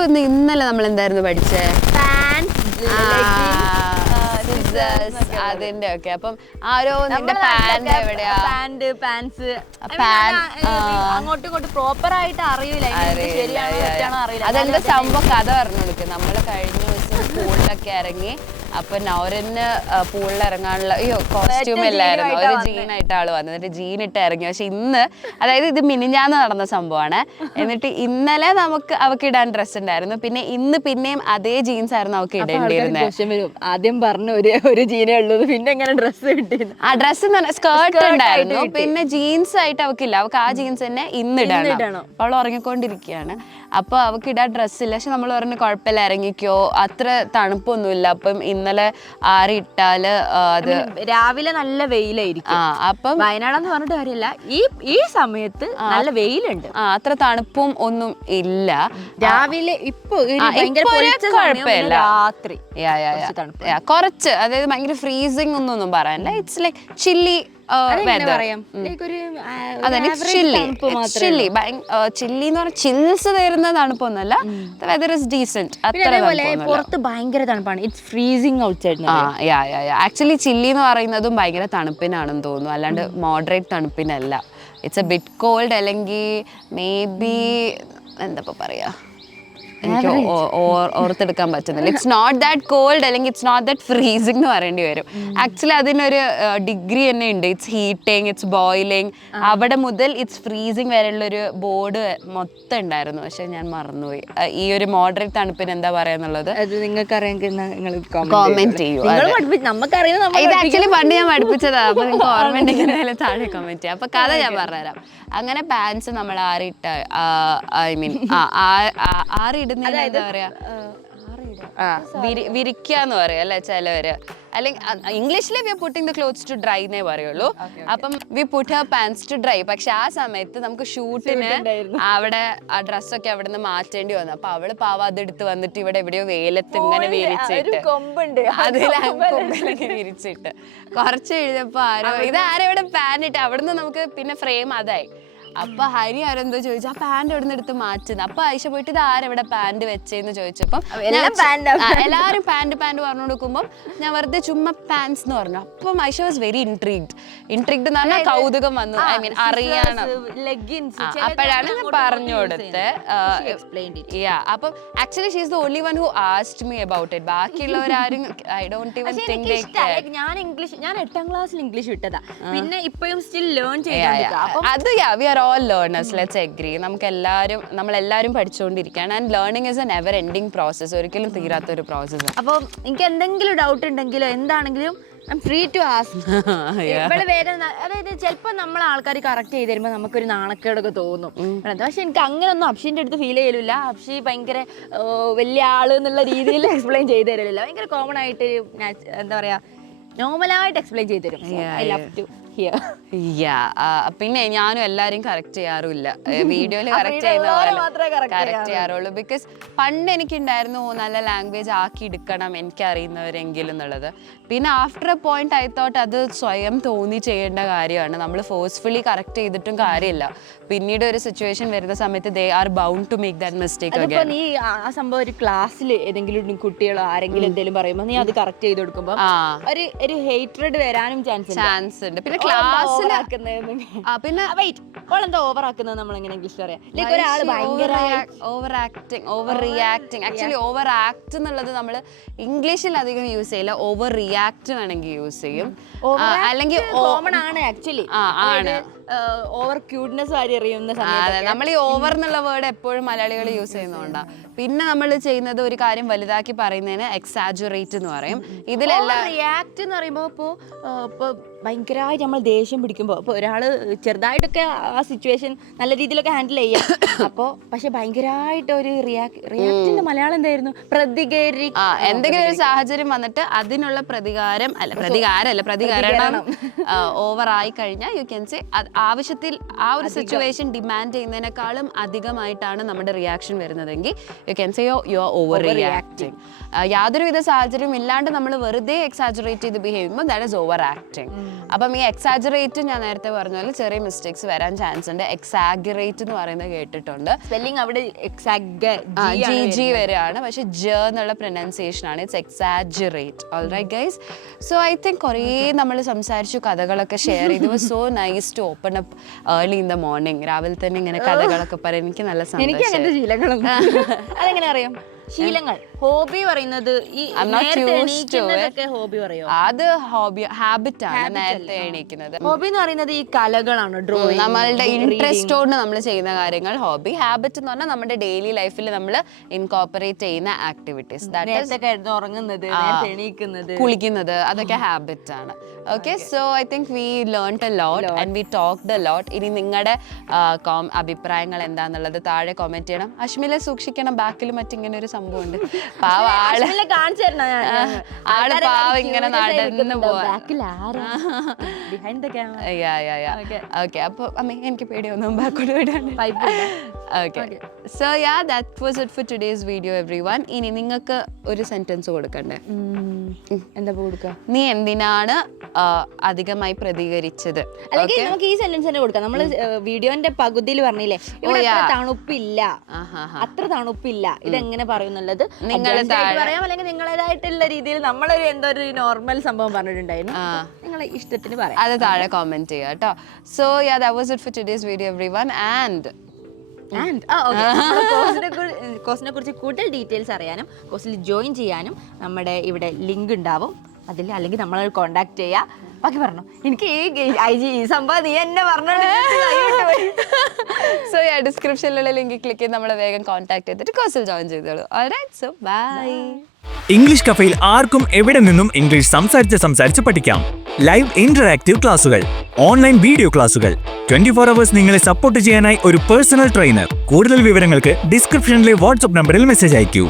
തോന്നുന്നു ഇന്നലെ നമ്മൾ എന്തായിരുന്നു പഠിച്ചേ? അതിന്റെ ഒക്കെ. അപ്പം ആരോ നിന്റെ പാന്റ് എവിടെയാ? അങ്ങോട്ടും ഇങ്ങോട്ടും പ്രോപ്പർ ആയിട്ട് അറിയില്ല. അതെന്താ സംഭവം കഥ പറഞ്ഞു കൊടുക്കുക. നമ്മള് കഴിഞ്ഞ ദിവസം പൂളിലൊക്കെ ഇറങ്ങി. അപ്പൊ നൗരന് പൂളിൽ ഇറങ്ങാനുള്ള കോസ്റ്റ്യൂം എല്ലായിരുന്നു. ഒരു ജീനായിട്ട് ആള് വന്നു. എന്നിട്ട് ജീൻ ഇട്ട് ഇറങ്ങി. പക്ഷെ ഇന്ന്, അതായത് ഇത് മിനിഞ്ഞാന്ന് നടന്ന സംഭവമാണ്. എന്നിട്ട് ഇന്നലെ അവക്ക് ഇടാൻ ഡ്രസ്സ് ഉണ്ടായിരുന്നു. പിന്നെ ഇന്ന് പിന്നെയും അതേ ജീൻസ് ആയിരുന്നു അവക്ക് ഇടേണ്ടിയിരുന്നത്. ആദ്യം പറഞ്ഞു ഒരു ജീനേ ഉള്ളൂ, പിന്നെ എങ്ങനെ ഡ്രസ്സ് കിട്ടിയിരുന്നു? ആ ഡ്രസ്സ് സ്കേർട്ട് ഉണ്ടായിരുന്നു. പിന്നെ ജീൻസ് ആയിട്ട് അവക്കില്ല. അവക്ക് ആ ജീൻസ് തന്നെ ഇന്ന് ഇടണം. അവൾ ഉറങ്ങിക്കൊണ്ടിരിക്കുകയാണ്. അപ്പൊ അവക്ക് ഇടാൻ ഡ്രസ്സില്ല. പക്ഷെ നമ്മൾ പറഞ്ഞു കുഴപ്പമില്ല, ഇറങ്ങിക്കോ, അത്ര തണുപ്പൊന്നുമില്ല. അപ്പം ഇന്നലെ ആറി ഇട്ടാല് അത് രാവിലെ നല്ല വെയിലായിരിക്കും. അപ്പം വയനാടെന്ന് പറഞ്ഞിട്ട് കാര്യമില്ല, ഈ സമയത്ത് നല്ല വെയിലുണ്ട്. അത്ര തണുപ്പും ഒന്നും ഇല്ല രാവിലെ. ഇപ്പൊ കുഴപ്പമില്ല. രാത്രി കുറച്ച്, അതായത് ഭയങ്കര ഫ്രീസിങ് ഒന്നും പറയാനില്ല. ഇറ്റ്സ് ലൈക്ക് ചില്ലി ചില്ലി എന്ന് പറഞ്ഞാൽ ചിൽസ് തരുന്ന തണുപ്പൊന്നുമല്ല. Whether is decent. പുറത്ത് ഭയങ്കര തണുപ്പാണ്. It's freezing outside. Actually chilly എന്ന് പറയുന്നതും ഭയങ്കര തണുപ്പിനാണെന്ന് തോന്നുന്നു, അല്ലാണ്ട് മോഡറേറ്റ് തണുപ്പിനല്ല. ഇറ്റ്സ് എ ബിറ്റ് കോൾഡ്, അല്ലെങ്കിൽ മേ ബി എന്താ പറയാ, എനിക്ക് ഓർത്തെടുക്കാൻ പറ്റുന്നില്ല. ഇറ്റ്സ് നോട്ട് ദാറ്റ് കോൾഡ്, അല്ലെങ്കിൽ ഇറ്റ്സ് നോട്ട് ദാറ്റ് ഫ്രീസിംഗ് എന്ന് പറയേണ്ടി വരും. ആക്ച്വലി അതിനൊരു ഡിഗ്രി തന്നെ ഉണ്ട്. It's heating, it's boiling. അവിടെ മുതൽ ഇറ്റ്സ് ഫ്രീസിംഗ് വരെയുള്ളൊരു ബോർഡ് മൊത്തം ഉണ്ടായിരുന്നു. പക്ഷെ ഞാൻ മറന്നുപോയി. ഈ ഒരു മോഡറേറ്റ് തണുപ്പിന് എന്താ പറയാന്നുള്ളത് നിങ്ങൾക്ക് കോമെന്റ് ചെയ്യൂ. ഇത് ആക്ച്വലി പണ്ട് ഞാൻ പഠിപ്പിച്ചതാണ്. അപ്പൊ നിങ്ങൾക്ക് ഓർമ്മ ഉണ്ടെങ്കിൽ താഴെ കമന്റ് ചെയ്യാം. അപ്പൊ കഥ ഞാൻ പറഞ്ഞുതരാം. അങ്ങനെ പാൻസ് നമ്മൾ ആറിട്ട, ഐ മീൻ ആറിടുന്ന എന്താ പറയാ, വിരിക്കാന്ന് പറയാം അല്ലെ ചിലവര്. അല്ലെങ്കിൽ ഇംഗ്ലീഷില് we are putting the clothes to dry എന്നേ പറയുള്ളൂ. അപ്പം we put her pants to dry. പക്ഷെ ആ സമയത്ത് നമുക്ക് ഷൂട്ടിന് അവിടെ ആ ഡ്രസ്സൊക്കെ അവിടെ നിന്ന് മാറ്റേണ്ടി വന്നു. അപ്പൊ അവള് പാവ അതെടുത്ത് വന്നിട്ട് ഇവിടെ എവിടെയോ വെയിലത്ത് ഇങ്ങനെ വിരിച്ചിട്ട്, അതിലൊക്കെ വിരിച്ചിട്ട് കുറച്ച് എഴുതിയപ്പോ ആരോ ഇതാരവിടെ പാൻ ഇട്ട്, അവിടുന്ന് നമുക്ക് പിന്നെ ഫ്രെയിം അതായി. അപ്പൊ ഹരി ആരെന്തോ ചോദിച്ചു, ആ പാന്റ് എവിടെ നിന്ന് എടുത്ത് മാറ്റുന്നു. അപ്പൊ ആയിഷ പോയിട്ട് ഇത് ആരെവിടെ പാന്റ് വെച്ചെന്ന് ചോദിച്ചപ്പം എല്ലാരും പാന്റ് പറഞ്ഞു കൊടുക്കുമ്പോൾ ഞാൻ വെറുതെ ചുമ്മാ പാൻസ് എന്ന് പറഞ്ഞു. അപ്പം ആയിഷ വാസ് വെരി ഇൻട്രീഗ്ഡ് എന്ന് പറഞ്ഞാൽ കൗതുകം വന്നു. ഐ മീൻ അറിയണം. അപ്പോഴാണ് ഞാൻ പറഞ്ഞു കൊടുത്ത്. അപ്പം actually she is the only one who asked me about it. ബാക്കിയുള്ളവരാരും ഐ ഡോണ്ട് ഈവൻ തിങ്ക്. ഞാൻ 8ാം ക്ലാസ്സിൽ ഇംഗ്ലീഷ് വിട്ടതാ. പിന്നെ ഇപ്പോഴും സ്റ്റിൽ ലേൺ ചെയ്തു. അത് we are all learners, let's agree. നമ്മളെല്ലാവരും പഠിച്ചുകൊണ്ടിരിക്കുകയാണ്. And learning is a never ending process, ഒരിക്കലും തീരാത്തൊരു പ്രോസസ്സാണ്. അപ്പോൾ എനിക്ക് എന്തെങ്കിലും ഡൗട്ട് ഉണ്ടെങ്കിലോ എന്താണെങ്കിലും I'm free to ask. ഇവിടെ വേഗം, അതായത് ചിലപ്പോൾ നമ്മളെ ആൾക്കാർ കറക്റ്റ് ചെയ്ത് തരുമ്പോൾ നമുക്കൊരു നാണക്കേടൊക്കെ തോന്നും. പക്ഷെ എനിക്ക് അങ്ങനെയൊന്നും അപ്ഷീൻ്റെ അടുത്ത് ഫീൽ ചെയ്യലില്ല. അപ്ഷി ഭയങ്കര വലിയ ആള് എന്നുള്ള രീതിയിൽ എക്സ്പ്ലെയിൻ ചെയ്ത് തരലില്ല. ഭയങ്കര കോമൺ ആയിട്ട് എന്താ പറയാ, നോർമലായിട്ട് എക്സ്പ്ലെയിൻ ചെയ്ത് തരും. I love to hear. പിന്നെ ഞാനും എല്ലാരും കറക്റ്റ് ചെയ്യാറില്ല. വീഡിയോയില് കറക്റ്റ് ചെയ്യുന്ന കറക്റ്റ് ചെയ്യാറുള്ളൂ. ബിക്കോസ് പണ്ട് എനിക്കുണ്ടായിരുന്നു നല്ല ലാംഗ്വേജ് ആക്കി എടുക്കണം എനിക്കറിയുന്നവരെങ്കിലും എന്നുള്ളത്. പിന്നെ after A point I thought അത് സ്വയം തോന്നി ചെയ്യേണ്ട കാര്യമാണ്. നമ്മൾ ഫോഴ്സ്ഫുള്ളി കറക്റ്റ് ചെയ്തിട്ടും കാര്യമില്ല. പിന്നീട് ഒരു സിറ്റുവേഷൻ വരുന്ന സമയത്ത് they are bound to make that mistake again. നീ ആ സംഭവം ഒരു ക്ലാസ്സിൽ ഏതെങ്കിലും കുട്ടികളോ ആരെങ്കിലും എന്തെങ്കിലും പറയുമ്പോൾ നീ അത് കറക്റ്റ് ചെയ്ത് കൊടുക്കുമ്പോൾ ഒരു ഹേറ്റ്രഡ് വരാനും ചാൻസ് ഉണ്ട്. പിന്നെ ക്ലാസ്സിൽ പിന്നെ എന്താ ഓവർ ആക്കുന്നത് നമ്മൾ എങ്ങനെ ഇംഗ്ലീഷ് പറയാം, ലൈക്ക് ഒരാൾ ഭയങ്കര over acting, over reacting. Actually over act എന്നുള്ളത് നമ്മൾ ഇംഗ്ലീഷിൽ അധികം യൂസ് ചെയ്യില്ല. ഓവർ റിയാക്ട് വേണമെങ്കിൽ യൂസ് ചെയ്യും. അല്ലെങ്കിൽ കോമൺ ആണ് ആക്ച്വലി. ആണ് ഓവർ ക്യൂട്ട്നെസ് വാരി എറിയുന്ന സമയത്ത് നമ്മൾ ഈ ഓവർ എന്നുള്ള വേർഡ് എപ്പോഴും മലയാളികൾ യൂസ് ചെയ്യുന്നതുകൊണ്ടാണ്. പിന്നെ നമ്മൾ ചെയ്യുന്നത് ഒരു കാര്യം വലുതാക്കി പറയുന്നതിന് എക്സാജുറേറ്റ് എന്ന് പറയും. ഇതിലെല്ലാം റിയാക്ട് എന്ന് പറയുമ്പോൾ ഇപ്പോൾ ഭയങ്കരമായിട്ട് നമ്മൾ ദേഷ്യം പിടിക്കുമ്പോൾ ഇപ്പോൾ ഒരാൾ ചെറുതായിട്ടൊക്കെ ആ സിറ്റുവേഷൻ നല്ല രീതിയിലൊക്കെ ഹാൻഡിൽ ചെയ്യാം. അപ്പോൾ പക്ഷെ ഭയങ്കരമായിട്ട് ഒരു റിയാക്ടിന്റെ മലയാളം എന്തായിരുന്നു, എന്തെങ്കിലും ഒരു സാഹചര്യം വന്നിട്ട് അതിനുള്ള പ്രതികാരം ഓവറായി കഴിഞ്ഞാൽ യു ക്യാൻ സേ ആവശ്യത്തിൽ ആ ഒരു സിറ്റുവേഷൻ ഡിമാൻഡ് ചെയ്യുന്നതിനേക്കാളും അധികമായിട്ടാണ് നമ്മുടെ റിയാക്ഷൻ വരുന്നതെങ്കിൽ you can say you are over reacting. യാതൊരുവിധ സാഹചര്യം ഇല്ലാണ്ട് നമ്മൾ വെറുതെ എക്സാജുറേറ്റ് ചെയ്ത് ബിഹേവ് ചെയ്യുമ്പോൾ ദാറ്റ് ഈസ് ഓവർ ആക്ടിങ്. അപ്പം ഈ എക്സാജറേറ്റ് ഞാൻ നേരത്തെ പറഞ്ഞ പോലെ ചെറിയ മിസ്റ്റേക്സ് വരാൻ ചാൻസ് ഉണ്ട്. എക്സാഗറേറ്റ് എന്ന് പറയുന്നത് കേട്ടിട്ടുണ്ട്. സ്പെല്ലിംഗ് അവിടെ ജി വരെയാണ്, പക്ഷെ ജ എന്നുള്ള പ്രൊനൗൺസിയേഷൻ ആണ്. It's exaggerate. Alright guys, so I think കുറേ നമ്മൾ സംസാരിച്ചു, കഥകളൊക്കെ ഷെയർ ചെയ്തു. So nice to open up early in the morning. രാവിലെ തന്നെ ഇങ്ങനെ കഥകളൊക്കെ പറയാൻ എനിക്ക് നല്ല എനിക്ക് സന്തോഷം. അങ്ങനത്തെ ശീലങ്ങളൊന്നും അതെങ്ങനെ അറിയാം? ശീലങ്ങൾ ഹോബി പറയുന്നത് ഈ ഹോബി പറയോ? അത് ഹോബി ഹാബിറ്റ് ആണ്. നേരത്തെ എണീക്കുന്നത് ഹോബി എന്ന് പറയുന്നത് ഈ കലകളാണ്, ഡ്രോയിങ്, നമ്മളുടെ ഇൻട്രസ്റ്റോട് നമ്മൾ ചെയ്യുന്ന കാര്യങ്ങൾ ഹോബി. ഹാബിറ്റ് എന്ന് പറഞ്ഞാൽ നമ്മുടെ ഡെയിലി ലൈഫിൽ നമ്മൾ ഇൻകോപ്പറേറ്റ് ചെയ്യുന്ന ആക്ടിവിറ്റീസ്. ഉറങ്ങുന്നത്, എണീക്കുന്നത്, കുളിക്കുന്നത്, അതൊക്കെ ഹാബിറ്റ് ആണ്. Okay, so I think we learned a lot and we talked a lot. ഇനി നിങ്ങളുടെ അഭിപ്രായങ്ങൾ എന്താന്നുള്ളത് താഴെ കമന്റ് ചെയ്യണം. അശ്മിലെ സൂക്ഷിക്കണം, ബാക്കിൽ മറ്റിങ്ങനെ ഒരു സംഭവം ഉണ്ട്. പാവ ആള് ആള് പാവ ഇങ്ങനെ നടന്നു പോവാ. ഓക്കെ, അപ്പൊ അമ്മ എനിക്ക് പേടിയൊന്നും ബാക്കോട്ട് വിടാണ്. Okay, so yeah that was it for today's video everyone. ഇനി നിങ്ങൾക്ക് ഒരു സെന്റൻസ് കൊടുക്കണ്ടേ? എന്താ കൊടുക്കുക? നീ എന്തിനാണ് അധികമായി പ്രതികരിച്ചത്? അല്ലെങ്കിൽ നമുക്ക് ഈ സെന്റൻസ് തന്നെ കൊടുക്കാം. നമ്മള് വീഡിയോന്റെ പകുതിയിൽ പറഞ്ഞില്ലേ തണുപ്പില്ല, അത്ര തണുപ്പില്ല, ഇതെങ്ങനെ പറയുന്നുള്ളത് നിങ്ങൾ പറയാം. അല്ലെങ്കിൽ നിങ്ങളേതായിട്ടുള്ള രീതിയിൽ നമ്മളൊരു എന്തോ ഒരു നോർമൽ സംഭവം പറഞ്ഞിട്ടുണ്ടായിരുന്നു, നിങ്ങളെ ഇഷ്ടത്തിന് പറയാം. അത് താഴെ കമന്റ് ചെയ്യാം കേട്ടോ. So yeah that was it for today's video everyone. And കോഴ്സിനെ കുറിച്ച് കൂടുതൽ ഡീറ്റെയിൽസ് അറിയാനും കോഴ്സിൽ ജോയിൻ ചെയ്യാനും നമ്മുടെ ഇവിടെ ലിങ്ക് ഉണ്ടാവും അതിൽ, അല്ലെങ്കിൽ നമ്മളെ കോണ്ടാക്ട് ചെയ്യാം. ബാക്കി പറഞ്ഞു എനിക്ക് ഈ സംഭവം നീ എന്നെ പറഞ്ഞു. സോ ഡിസ്ക്രിപ്ഷനിലുള്ള ലിങ്ക് ക്ലിക്ക് ചെയ്ത് നമ്മളെ വേഗം കോൺടാക്ട് ചെയ്തിട്ട് കോഴ്സിൽ ജോയിൻ ചെയ്തോളൂ. Alright, so bye. ഇംഗ്ലീഷ് കഫേയിൽ ആർക്കും എവിടെ നിന്നും ഇംഗ്ലീഷ് സംസാരിച്ച് പഠിക്കാം. ലൈവ് ഇന്ററാക്റ്റീവ് ക്ലാസുകൾ, ഓൺലൈൻ വീഡിയോ ക്ലാസുകൾ, 24 hours നിങ്ങളെ സപ്പോർട്ട് ചെയ്യാനായി ഒരു പേഴ്സണൽ ട്രെയിനർ. കൂടുതൽ വിവരങ്ങൾക്ക് ഡിസ്ക്രിപ്ഷനിലെ വാട്സ്ആപ്പ് നമ്പറിൽ മെസ്സേജ് അയക്കൂ.